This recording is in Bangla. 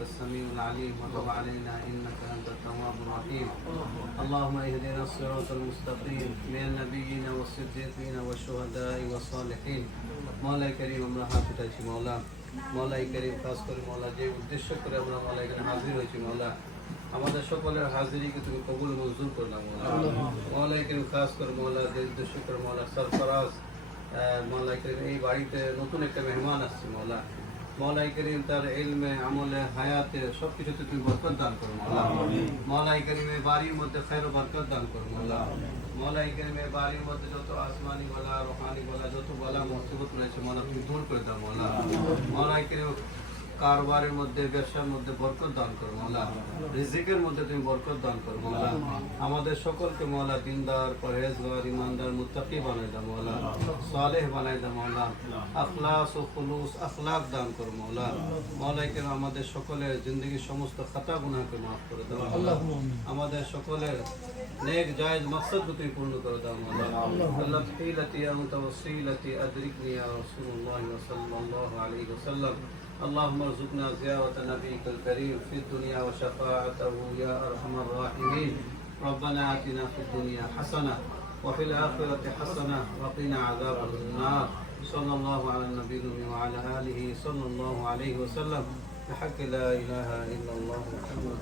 السميع العليم وتب علينا انك انت التواب الرحيم اللهم اهدنا الصراط المستقيم من النبيين والصديقين والشهداء والصالحين মৌলাই করিম আমরা হাত উঠাইছি মৌলা মৌলাই করিম খাস করে মৌলা যে উদ্দেশ্য করে আমরা মৌলা এখানে হাজির হয়েছি মৌলা আমাদের সকলের হাজিরিকে তুমি কবুল মঞ্জুর করলাম মৌলা মৌলাই করিম খাস করে মৌলা যে উদ্দেশ্য করে মৌলা সরফরাজ আহ, মৌলাই করিম এই বাড়িতে নতুন একটা মেহমান আসছে মৌলা করিম তার এলমে আমলে, হায়াতে সব কিছুতে তুমি বরকত দান করো করিমের বাড়ির মধ্যে বরকত দান করো করিমের বাড়ির মধ্যে যত আসমানি বলা রোহানি বলা যত বলা মসিবত রয়েছে, মৌলা, তুমি দূর করে দাও মৌলাই করিম কারবারের মধ্যে, ব্যবসার মধ্যে বরকত দান করো, মৌলা। রিজিকের মধ্যে তুমি বরকত দান করো, মৌলা। আমাদের সকলকে মৌলা দিনদার পরহেজগার ইমানদার মুত্তাকি বানাই দাও মৌলা সালেহ বানাই দাও মৌলা আখলাস ও খুলুস আখলাক দান করো মৌলা মৌলাইকে আমাদের সকলের জিন্দগির সমস্ত খাতা গুনাহকে মাফ করে দাও মৌলা আমাদের সকলের নেক জায়েজ মকসদ তুমি পূর্ণ করে দাও মৌলা আল্লাহ হিলাতি আনত ওসিলাতি আদরিকনি ইয়া রাসূলুল্লাহ সাল্লাল্লাহু আলাইহি ওয়াসাল্লাম اللهم ارزقنا زيارة نبيك الكريم في الدنيا وشفاعته يا أرحم الراحمين ربنا آتنا في الدنيا حسنة وفي الآخرة حسنة وقنا عذاب النار. صلى الله على النبي وعلى آله صلى الله عليه وسلم. بحق لا إله إلا الله. محمد